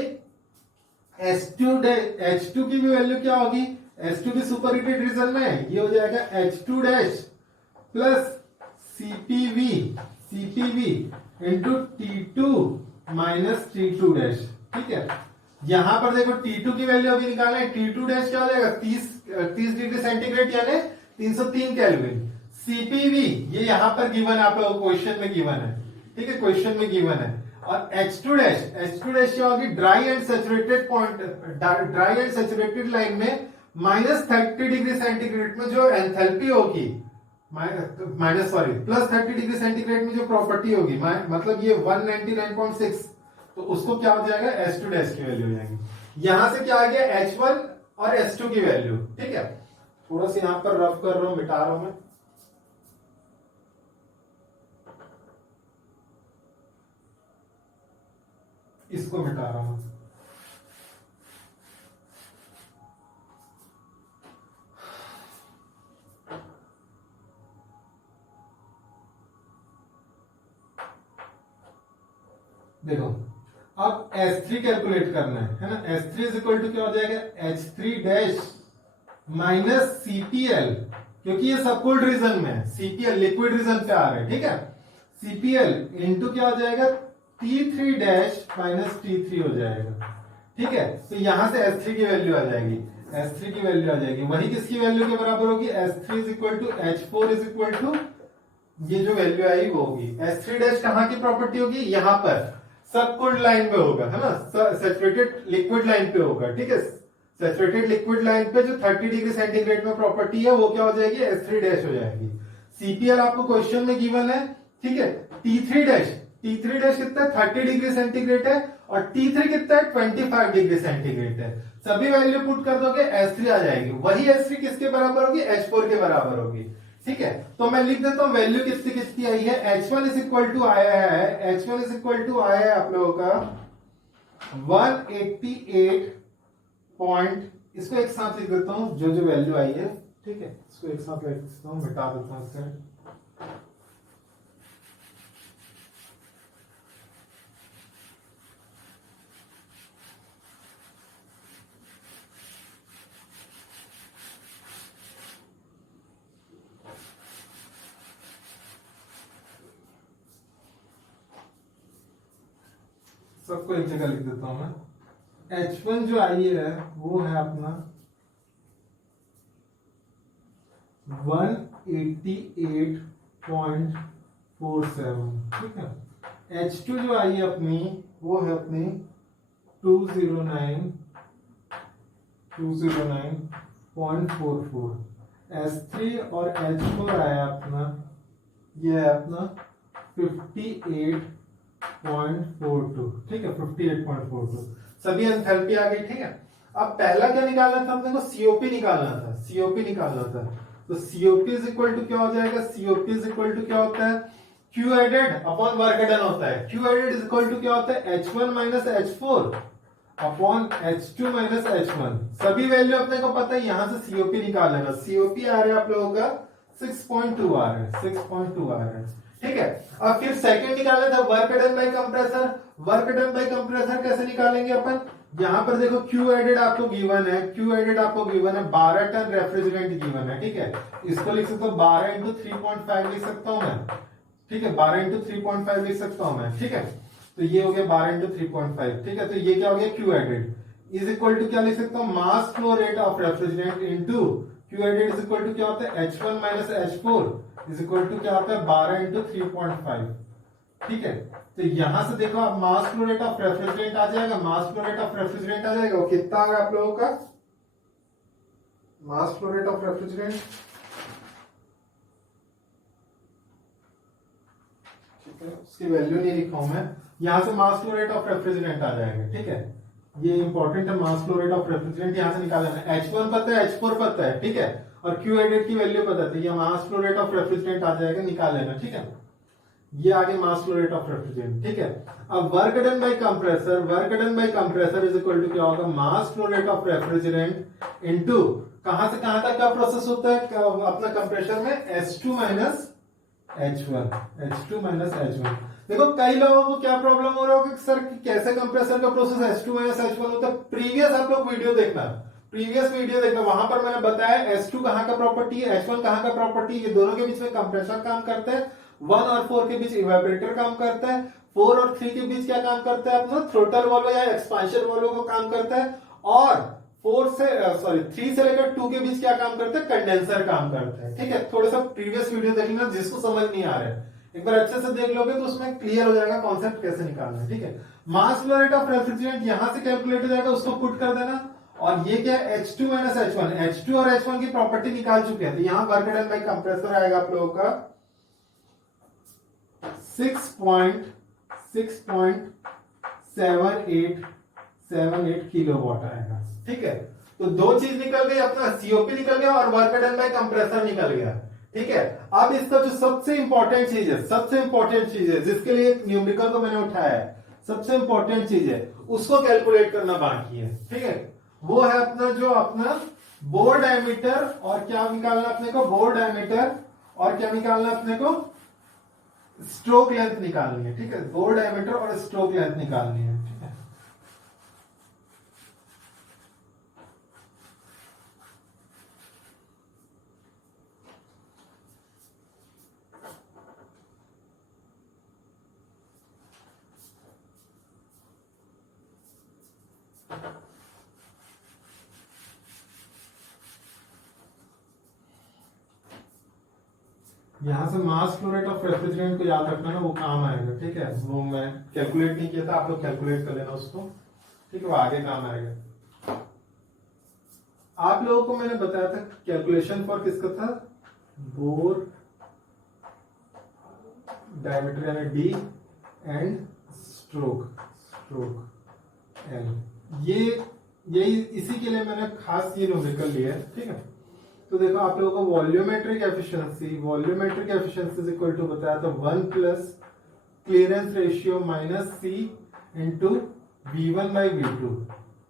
H2 की भी वैल्यू क्या होगी, H2 भी सुपर हीटेड रीजन में है, ये हो जाएगा H2 dash plus CPV into T2 minus T2 dash, ठीक है। यहां पर देखो T2 की वैल्यू अभी निकालना है, T2 डैश क्या हो जाएगा 30 डिग्री सेंटीग्रेड यानी 303 केल्विन। सीपीवी ये यहां पर गिवन है, आप लोगों को क्वेश्चन में गिवन है, ठीक है, क्वेश्चन में गिवन है। और H2 डैश क्या होगी, ड्राई एंड सैचुरेटेड लाइन में माइनस 30 डिग्री सेंटीग्रेड में जो एंथैल्पी होगी, प्लस 30 डिग्री सेंटीग्रेड में जो प्रॉपर्टी होगी, मतलब ये 199.6, तो उसको क्या हो जाएगा S2 डैश की वैल्यू हो जाएगी। यहां से क्या आ गया H1 और S2 की वैल्यू, ठीक है। थोड़ा सा यहां पर रफ कर रहा हूं, मिटा रहा हूं मैं, इसको मिटा रहा हूं। देखो अब S3 कैलकुलेट करना है ना, S3 इज इक्वल टू क्या हो जाएगा H3 डैश माइनस CPL, क्योंकि ये सबकोल्ड रीजन में है, CPL लिक्विड रीजन पे आ रहा है, ठीक है। CPL इंटू क्या हो जाएगा T3 डैश माइनस T3 हो जाएगा, ठीक है। तो यहां से S3 की वैल्यू आ जाएगी, वही किसकी वैल्यू के बराबर होगी, S3 is equal to H4 is equal to, ये जो वैल्यू आई वो होगी S3 डैश कहां की प्रॉपर्टी होगी, यहां पर सबकोल्ड लाइन पे होगा, है ना, सैचुरेटेड लिक्विड लाइन पे होगा, ठीक है। सैचुरेटेड लिक्विड लाइन पे जो 30 डिग्री सेंटीग्रेड में प्रॉपर्टी है वो क्या हो जाएगी S3 डैश हो जाएगी। सीपीएल आपको क्वेश्चन में गिवन है, ठीक है। T3 डैश कितना है 30 डिग्री सेंटीग्रेड है, और T3 कितना है 25 डिग्री सेंटीग्रेड है। सभी वैल्यू पुट कर दोगे S3 आ जाएगी, वही S3 किसके बराबर होगी, H4 के बराबर होगी, ठीक है। तो मैं लिख देता हूं वैल्यू किसकी आई है, H1 इज इक्वल टू आया है आप लोगों का 188 पॉइंट, इसको एक साथ लिख देता हूं जो वैल्यू आई है, ठीक है, इसको एक साथ लिख देता हूं, मिटा देता हूं इससे। सबको एक जगह लिख देता हूं मैं। H1 जो आई है वो है अपना 188.47, ठीक है। H2 जो आई है अपनी वो है अपनी 209.44। S3 और H4 आया अपना, ये है अपना 58.42, ठीक है, 58.42। सभी एंथैल्पी आ गई, ठीक है। अब पहला क्या निकालना था हमने को, सीओपी निकालना था। तो सीओपी इज इक्वल टू क्या हो जाएगा, सीओपी इज इक्वल टू क्या होता है, Q added upon work done होता है। Q added is equal to क्या होता है, H1 minus H4 upon H2 minus H1। सभी वैल्यू अपने को पता है, यहां से सीओपी निकाल लेना। सीओपी आ रहा है आप लोगों का 6.2 आ रहा है, 6.2 आ रहा है। ठीक है, अब फिर सेकंड निकालना था work done by compressor. Work done by compressor कैसे निकालेंगे अपन? यहां पर देखो क्यू एडेड आपको गिवन है, क्यू एडेड आपको गिवन है 12 टन रेफ्रिजरेंट गिवन है। ठीक है, इसको लिख सकता हूं 12 इंटू 3.5 लिख सकता हूं मैं। ठीक है, 12 इंटू 3.5 लिख सकता हूं मैं। ठीक है, तो ये हो गया 12 इंटू 3.5। ठीक है, तो ये क्या हो गया Q added is equal to क्या लिख सकता हूं mass flow rate of refrigerant into Q added is equal to क्या होता है H1 minus H4 is equal to क्या होता है 12 इंटू 3.5। ठीक है, तो यहां से देखो आप mass flow rate of refrigerant आ जाएगा, mass flow rate of refrigerant आ जाएगा। कितना आ गया आप लोगों का mass flow rate of refrigerant? ठीक है, उसकी वैल्यू नहीं लिखा हूं मैं, यहां से mass flow rate of refrigerant आ जाएगा। ठीक है, ये इंपॉर्टेंट है, mass flow rate of refrigerant यहां से निकालना है। H1 पता है, H4 पता है। ठीक है, और क्यू एडेड की वैल्यू पता है, ये mass flow rate of refrigerant आ जाएगा, निकाल लेना। ठीक है, ये आगे mass flow rate of refrigerant. ठीक है, अब work done by compressor, work done by compressor is equal to क्या होगा mass flow rate of refrigerant into कहां से कहां तक का प्रोसेस होता है अपना कंप्रेसर में H2 minus H1, H2 minus H1। देखो कई लोगों को क्या प्रॉब्लम हो रहा होगा कि सर कैसे कंप्रेसर का प्रोसेस H2 माइनस H1 होता है। प्रीवियस आप लोग वीडियो देखना, प्रीवियस वीडियो देखना, वहां पर मैंने बताया H2 कहां का प्रॉपर्टी है, H1 कहां का प्रॉपर्टी है। ये दोनों के बीच में कंप्रेसर काम करता है, 1 और 4 के बीच इवेपोरेटर काम करता है, 4 और 3 के बीच क्या काम करता है अपना थ्रोटल वाल्व या एक्सपांशन वाल्व को काम करता है, और 3 से लेकर 2 के बीच क्या काम करता है कंडेंसर काम करता है। ठीक है, थोड़ा सा प्रीवियस वीडियो देख लेना, जिसको समझ नहीं आ रहा है एक बार अच्छे से देख लोगे तो उसमें क्लियर हो जाएगा कॉन्सेप्ट कैसे निकालना है। ठीक है, mass flow rate of refrigerant यहां से कैलकुलेट हो जाएगा, उसको पुट कर देना। और ये क्या है H2 माइनस H1, H2 और H1 की प्रॉपर्टी निकाल चुके हैं, तो यहां वर्क डन बाय कंप्रेसर आएगा आप लोगों का 6.7878 किलोवाट आएगा। ठीक है, तो दो चीज निकल गई, अपना सीओपी निकल गया और वर्क डन बाय कंप्रेसर निकल गया। ठीक है, अब इसका जो सबसे इंपॉर्टेंट चीज है, सबसे इंपॉर्टेंट चीज है जिसके लिए न्यूमेरिकल को मैंने उठाया है, सबसे इंपॉर्टेंट चीज है उसको कैलकुलेट करना बाकी है। ठीक है, वो है अपना बोर डायमीटर, और क्या निकालना अपने को बोर डायमीटर, और क्या निकालना अपने को स्ट्रोक लेंथ निकालनी है। ठीक है, बोर डायमीटर और स्ट्रोक लेंथ निकालनी है। ठीक है, यहां से mass flow rate of refrigerant को याद रखना ना, वो काम आएगा। ठीक है, वो मैं कैलकुलेट नहीं किया था, आप लोग कैलकुलेट कर लेना उसको। ठीक है, वो आगे काम आएगा। आप लोगों को मैंने बताया था कैलकुलेशन फॉर किसका था, बोर डायमीटर यानी डी एंड स्ट्रोक एल। यही इसी के लिए मैंने खास ये न्यूमेरिकल लिया है। ठीक है, तो देखो आप लोगों को volumetric efficiency is equal to बताया था 1 plus clearance ratio minus C into V1 by V2।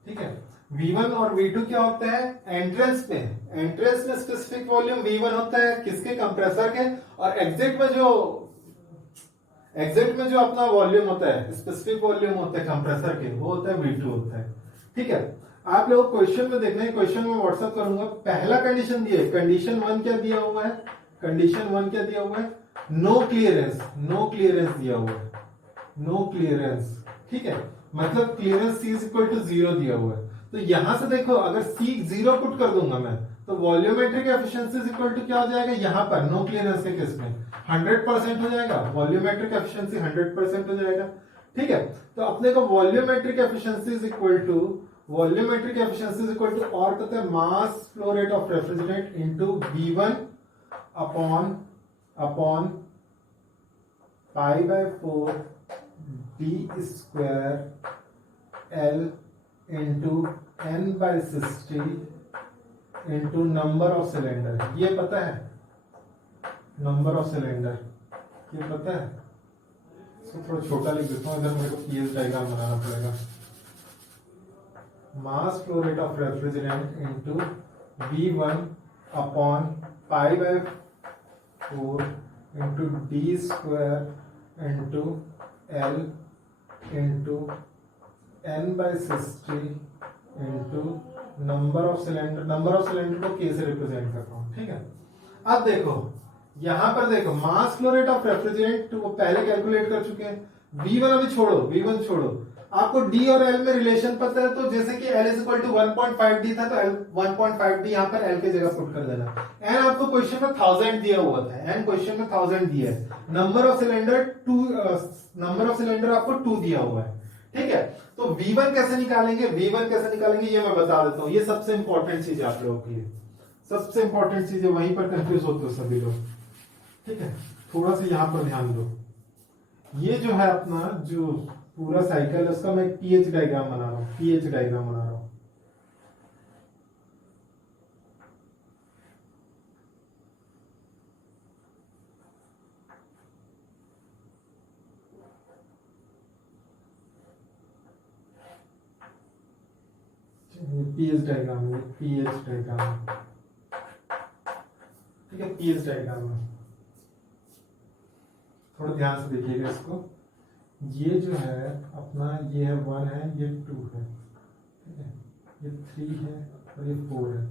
ठीक है, V1 और V2 क्या होता है एंट्रेंस में स्पेसिफिक वॉल्यूम V1 होता है किसके कंप्रेसर के, और एग्जिट में जो अपना वॉल्यूम होता है स्पेसिफिक वॉल्यूम होता है कंप्रेसर के, वो होता है V2 होता है। ठीक है, आप लोग क्वेश्चन में देखना है, क्वेश्चन में व्हाट्सएप करूंगा। पहला कंडीशन दिया है, कंडीशन 1 क्या दिया हुआ है, कंडीशन 1 क्या दिया हुआ है, नो क्लियरेंस दिया हुआ है, नो क्लियरेंस। ठीक है, मतलब clearance C is equal to 0 दिया हुआ है। तो यहां से देखो अगर C 0 पुट कर दूंगा मैं, तो volumetric efficiency is equal to क्या हो जाएगा, यहां पर नो क्लियरेंस के केस में 100% हो जाएगा, वॉल्यूमेट्रिक एफिशिएंसी 100% हो जाएगा। ठीक है, तो अपने को volumetric efficiency is equal to और कहते हैं mass flow rate of refrigerant into V1 upon pi by 4 D square L into N by 60 into number of cylinder. ये पता है नंबर ऑफ सिलेंडर, ये पता है। इसको थोड़ा छोटा लिख देता हूँ, इधर मेरे को पीएस डायग्राम बनाना पड़ेगा। Mass flow rate of refrigerant into V1 upon pi by 4 into D square into L into N by 60 into number of cylinder को के से रिप्रेजेंट कर रहा हूं, ठीक है। अब देखो यहां पर देखो मास फ्लो रेट ऑफ रेफ्रिजरेंट वो पहले कैलकुलेट कर चुके हैं। V1 अभी छोड़ो, V1 छोड़ो, आपको D और L में रिलेशन पता है, तो जैसे कि L is equal to 1.5D था तो L 1.5D यहां पर L की जगह पुट कर देना। N आपको क्वेश्चन में 1000 दिया हुआ था, N क्वेश्चन में 1000 दिया है। नंबर ऑफ सिलेंडर आपको 2 दिया हुआ है, ठीक है। तो V1 कैसे निकालेंगे, V1 कैसे निकालेंगे ये मैं बता देता हूं। ये सबसे इंपॉर्टेंट चीज आप लोगों की है, सबसे इंपॉर्टेंट चीज है, वहीं पर कंफ्यूज होते हो सभी लोग, ठीक है। थोड़ा सा यहां पर ध्यान दो। ये जो है अपना जो पूरा साइकिल है उसका मैं पीएच डायग्राम बना रहा हूं, पीएच डायग्राम बना रहा हूं। पीएच डायग्राम है, पीएच डायग्राम, ठीक है, पीएच डायग्राम है। थोड़ा ध्यान से देखिएगा इसको। ये जो है अपना ये है 1 है, ये 2 है, ठीक है, ये 3 है और ये 4 है।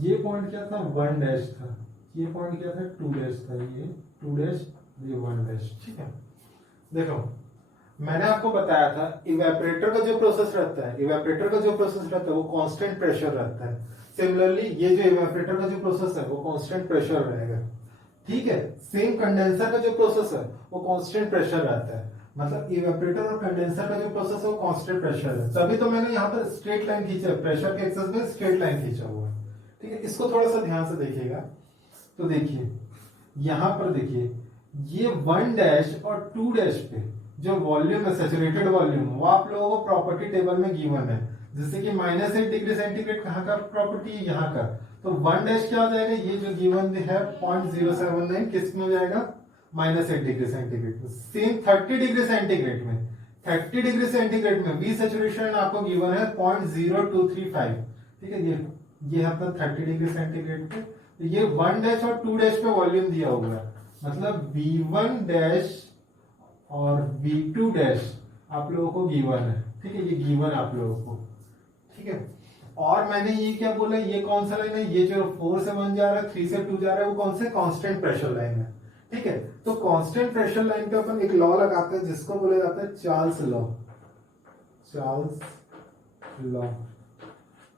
ये पॉइंट क्या था, 1 डैश था, ये पॉइंट क्या था, 2 डैश था, ये 2 डैश, ये 1 डैश, ठीक है। देखो मैंने आपको बताया था इवेपोरेटर का जो प्रोसेस रहता है, इवेपोरेटर का जो प्रोसेस रहता है वो कांस्टेंट प्रेशर रहता है। सिमिलरली ये जो इवेपोरेटर का जो प्रोसेस है वो कांस्टेंट प्रेशर रहेगा, ठीक है। सेम कंडेंसर का जो प्रोसेस है वो कांस्टेंट प्रेशर रहता है, मतलब इवेपोरेटर और कंडेंसर का जो प्रोसेस है वो कांस्टेंट प्रेशर है। तभी तो मैंने यहाँ पर स्ट्रेट लाइन खींचा है, प्रेशर के एक्सेस में स्ट्रेट लाइन खींचा हुआ है, ठीक है। इसको थोड़ा सा ध्यान से देखिएगा। तो देखिए यहां पर देखिए ये 1 डैश और 2 डैश पे जो वॉल्यूम है, सैचुरेटेड वॉल्यूम, वो आप लोगों को प्रॉपर्टी टेबल में गिवन है। जैसे कि -8 डिग्री सेंटीग्रेड कहाँ का प्रॉपर्टी है, यहाँ का। तो 1 डैश क्या हो जाएगा, ये जो गिवन है 0.079 किस में हो जाएगा, -8 degree centigrade. Same 30 degree centigrade में, 30 डिग्री सेंटीग्रेड में वी सैचुरेशन आपको गिवन है 0.0235, ठीक है। ये आपका 30 डिग्री सेंटीग्रेड पे, तो ये 1 डैश और 2 डैश पे वॉल्यूम दिया हुआ है, मतलब V1 डैश और V2 डैश आप लोगों को गिवन है, ठीक है। ये गिवन आप लोगों को, ठीक है। और मैंने ये क्या बोला, ये कौन सा लाइन है, ये जो 4 से 1 जा रहा है, 3 से 2 जा रहा है, वो कौन से कांस्टेंट प्रेशर लाइन है, ठीक है। तो कांस्टेंट प्रेशर लाइन पे अपन एक लॉ लगाते हैं जिसको बोला जाता है चार्ल्स लॉ, चार्ल्स लॉ,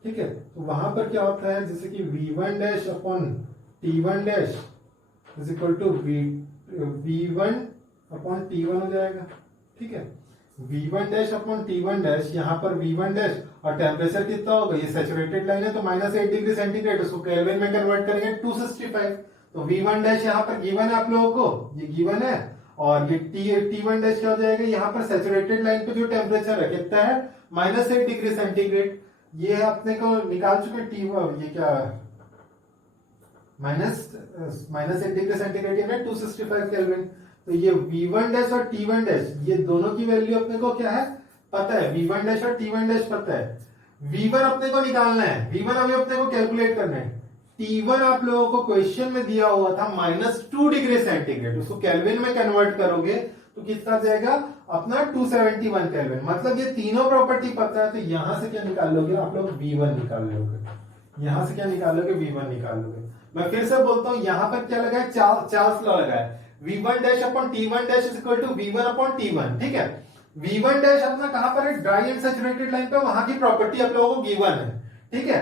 ठीक है। तो वहां पर क्या होता है, जैसे कि V1 dash upon T1 dash is equal to V1 upon T1 हो जाएगा, ठीक है। V1 dash upon T1 dash, यहाँ पर V1 डैश और टेम्परेचर कितना होगा, ये सैचुरेटेड लाइन है तो -8 डिग्री सेंटीग्रेड, उसको केल्विन में कन्वर्ट करेंगे 265। तो V1 डैश यहाँ पर गिवन है आप लोगों को, ये गिवन है। और ये T1 डैश क्या हो जाएगा, यहाँ पर सैचुरेटेड लाइन पे जो टेम्परेचर है कितना है, -8 डिग्री सेंटीग्रेड। ये अपने को निकाल चुके T1, ये क्या -8 डिग्री सेंटीग्रेड यानी 265 केल्विन। तो ये V1 डैश और T1 डैश, ये दोनों की वैल्यू अपने को क्या है पता है, V1 डैश और T1 डैश पता है। V1 अपने को निकालना है, V1 अभी अपने को कैलकुलेट करना है। T1 आप लोगों को क्वेश्चन में दिया हुआ था -2 डिग्री सेंटीग्रेड, उसको केल्विन में कन्वर्ट करोगे तो कितना जाएगा अपना 271 केल्विन। मतलब ये तीनों प्रॉपर्टी पता है, तो यहां से क्या निकाल लोगे आप लोग, V1 निकाल लोगे। यहां से क्या निकाल लोगे, V1 निकाल लोगे। मैं फिर से बोलता हूं, यहां पर क्या लगा है, चार्ल्स लॉ लगा है, V1 dash upon T1 dash is equal to V1 upon T1, ठीक है। V1 डैश अपना कहां पर है, ड्राई एंड सैचुरेटेड लाइन पे, वहां की प्रॉपर्टी आप लोगों को गिवन है, ठीक है।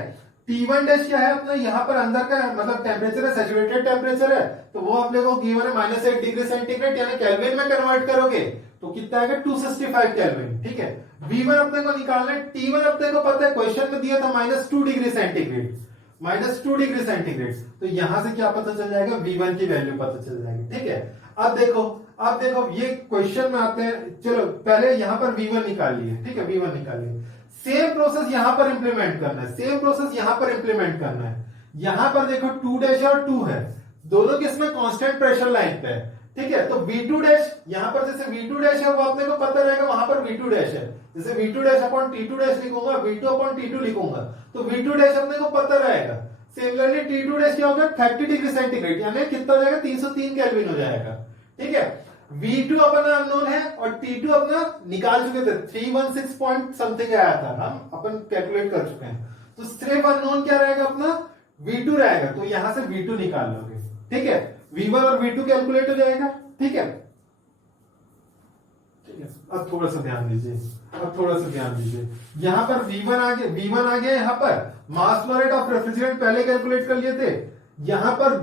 T1 डैश क्या है अपना, यहाँ पर अंदर का मतलब टेम्परेचर है, सैचुरेटेड टेम्परेचर है, तो वो आप लोगों को गिवन है -8 डिग्री सेंटीग्रेड, यानी केल्विन में कन्वर्ट करोगे तो कितना आएगा 265 केल्विन, ठीक है। V1 अपने को निकालना है, T1 अपने को पता है क्वेश्चन में दिया था -2 डिग्री सेंटीग्रेड, -2 डिग्री सेंटीग्रेड। तो यहां से क्या पता चल जाएगा, V1 की वैल्यू पता चल जाएगी, ठीक है। अब देखो ये क्वेश्चन में आते हैं, चलो पहले यहां पर V1 निकालिए, ठीक है, V1 निकालिए। सेम प्रोसेस यहां पर इंप्लीमेंट करना है, सेम प्रोसेस यहां पर इंप्लीमेंट करना है। यहां पर देखो 2 डैश और 2 है, दोनों किसमें कांस्टेंट प्रेशर लाइन पे है, ठीक है। तो V2 डैश यहां पर जैसे V2 डैश है वो अपने को पता रहेगा, वहां पर V2 डैश है, जैसे V2 dash upon T2 dash लिखूंगा, V2 अपॉन T2 लिखूंगा, तो V2 डैश अपने को पता रहेगा। सिमिलरली T2 डैश क्या होगा 30 डिग्री सेंटीग्रेड, यानी कितना हो जाएगा 303 केल्विन हो जाएगा। ठीक है, V2 अपना अननोन है और T2 अपना निकाल चुके थे, 316 पॉइंट समथिंग आया था, हम अपन कैलकुलेट कर चुके हैं। तो सिर्फ अननोन क्या रहेगा अपना V2 रहेगा, तो यहां से V2 निकाल लोगे। ठीक है, V1 और V2 कैलकुलेट हो जाएगा। ठीक है, अब थोड़ा सा ध्यान दीजिए, अब थोड़ा सा ध्यान दीजिए, यहां पर V1 आ गया यहां पर मास फ्लो रेट ऑफ रेफ्रिजरेंट पहले कैलकुलेट कर लिए थे। यहां पर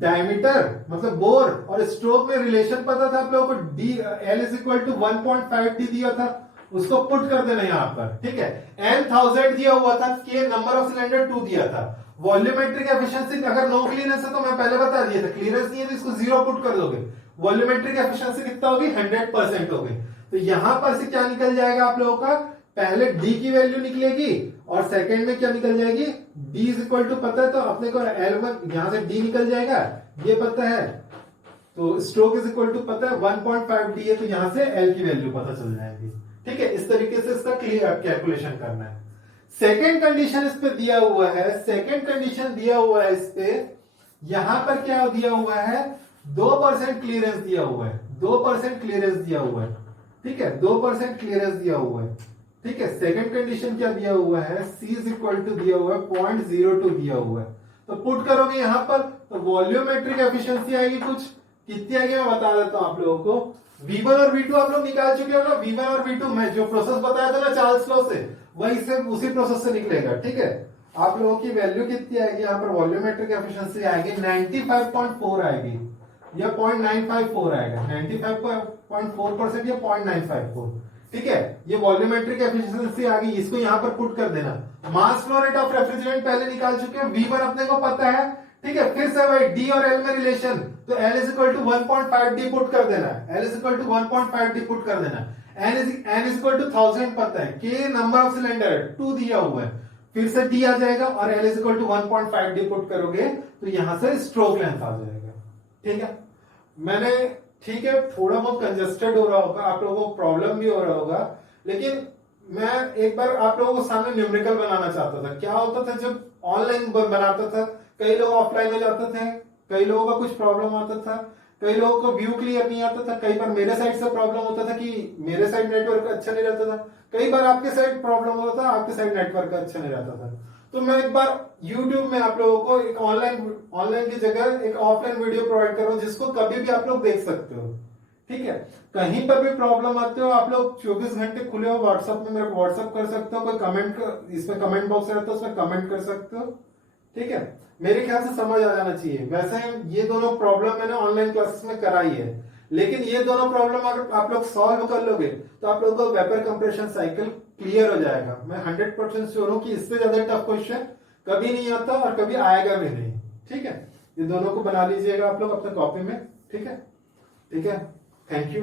डायमीटर मतलब बोर और स्ट्रोक में रिलेशन पता था आप लोगों को, D L is equal to 1.5 दिया था, उसको पुट कर देना यहां पर। ठीक है, n 1000 दिया हुआ था, के नंबर ऑफ सिलेंडर 2 दिया था। वॉल्यूमेट्रिक एफिशिएंसी अगर नो क्लियरेंस है तो मैं पहले बता दिया था, क्लियरेंस नहीं है तो इसको 0 पुट कर दोगे। वॉल्यूमेट्रिक एफिशिएंसी कितना होगी 100% होगी। तो यहां पर से क्या निकल जाएगा आप लोगों का, पहले d की वैल्यू निकलेगी और सेकंड में क्या निकल जाएगी, d इज इक्वल टू पता है तो अपने को L1 यहां से d निकल जाएगा, ये पता है, तो स्ट्रोक इज इक्वल टू पता है 1.5 d है, तो यहां से L की वैल्यू पता चल जाएगी। ठीक है, इस तरीके से इसका क्लियर कैलकुलेशन करना है। सेकेंड कंडीशन इस पे दिया हुआ है, सेकेंड कंडीशन दिया हुआ है इस पे, यहां पर क्या दिया हुआ है 2% क्लियरेंस दिया हुआ है, 2% क्लियरेंस दिया हुआ है। ठीक है, 2% क्लियरेंस दिया हुआ है। ठीक है, सेकंड कंडीशन क्या दिया हुआ है, C इज इक्वल टू दिया हुआ है 0.02 दिया हुआ है। तो पुट करोगे यहां पर तो वॉल्यूमेट्रिक एफिशिएंसी आएगी कुछ, कितनी आएगी मैं बता देता हूं आप लोगों को। V1 और V2 आप लोग निकाल चुके हो ना, V1 और V2 मैं जो प्रोसेस बताया था ना चार्ल्स लॉ से, वही से उसी प्रोसेस से निकलेगा। ठीक है, आप लोगों की वैल्यू कितनी आएगी यहाँ पर, वॉल्यूमेट्रिक एफिशिएंसी आएगी 95.4 आएगी या 0.954 आएगा, 95.4% या 0.954। ठीक है, ये वॉल्यूमेट्रिक एफिशिएंसी आ गई, इसको यहां पर पुट कर देना। मास फ्लो रेट ऑफ रेफ्रिजरेंट पहले निकाल चुके हैं, V1 अपने को पता है। ठीक है, फिर से वही D और L में रिलेशन, तो L is equal to 1.5D put कर देना, L is equal to 1.5D put कर देना। N इज इक्वल टू 1000 पता है, K नंबर ऑफ सिलेंडर 2 दिया हुआ है, फिर से D आ जाएगा और L is equal to 1.5D put करोगे तो यहां से स्ट्रोक लेंथ आ जाएगा। ठीक है, मैंने ठीक है थोड़ा बहुत कंजेस्टेड हो रहा होगा, आप लोगों को प्रॉब्लम भी हो रहा होगा, लेकिन मैं एक बार आप लोगों को सामने न्यूमेरिकल बनाना चाहता था। क्या होता था जब ऑनलाइन बनाता था, कई लोग ऑफलाइन हो जाते थे, कई लोगों का कुछ प्रॉब्लम आता था, कई लोगों को व्यू क्लियर नहीं आता था, कई बार मेरे साइड से प्रॉब्लम होता था कि मेरे साइड नेटवर्क अच्छा नहीं रहता था, कई बार आपके साइड प्रॉब्लम होता था, आपके साइड नेटवर्क अच्छा नहीं रहता था। तो मैं एक बार YouTube में आप लोगों को एक ऑनलाइन की जगह एक ऑफलाइन वीडियो प्रोवाइड कर रहा हूं, जिसको कभी भी आप लोग देख सकते हो। ठीक है, कहीं पर भी प्रॉब्लम आते हो आप लोग 24 घंटे खुले हो, व्हाट्सएप में मेरे को व्हाट्सएप कर सकते हो, कोई कमेंट इसमें कमेंट बॉक्स रहता है उसमें कमेंट कर सकते हो। ठीक है, मेरे ख्याल से समझ आ जाना चाहिए। वैसे ये दोनों प्रॉब्लम मैंने ऑनलाइन क्लासेस में कराई है, लेकिन ये दोनों प्रॉब्लम अगर आप लोग सॉल्व कर लोगे तो आप लोगों को वेपर कंप्रेशन साइकिल क्लियर हो जाएगा। मैं 100% श्योर हूं कि इससे ज्यादा टफ क्वेश्चन कभी नहीं आता और कभी आएगा भी नहीं। ठीक है, ये दोनों को बना लीजिएगा आप लोग अपने कॉपी में। ठीक है, ठीक है, थैंक यू।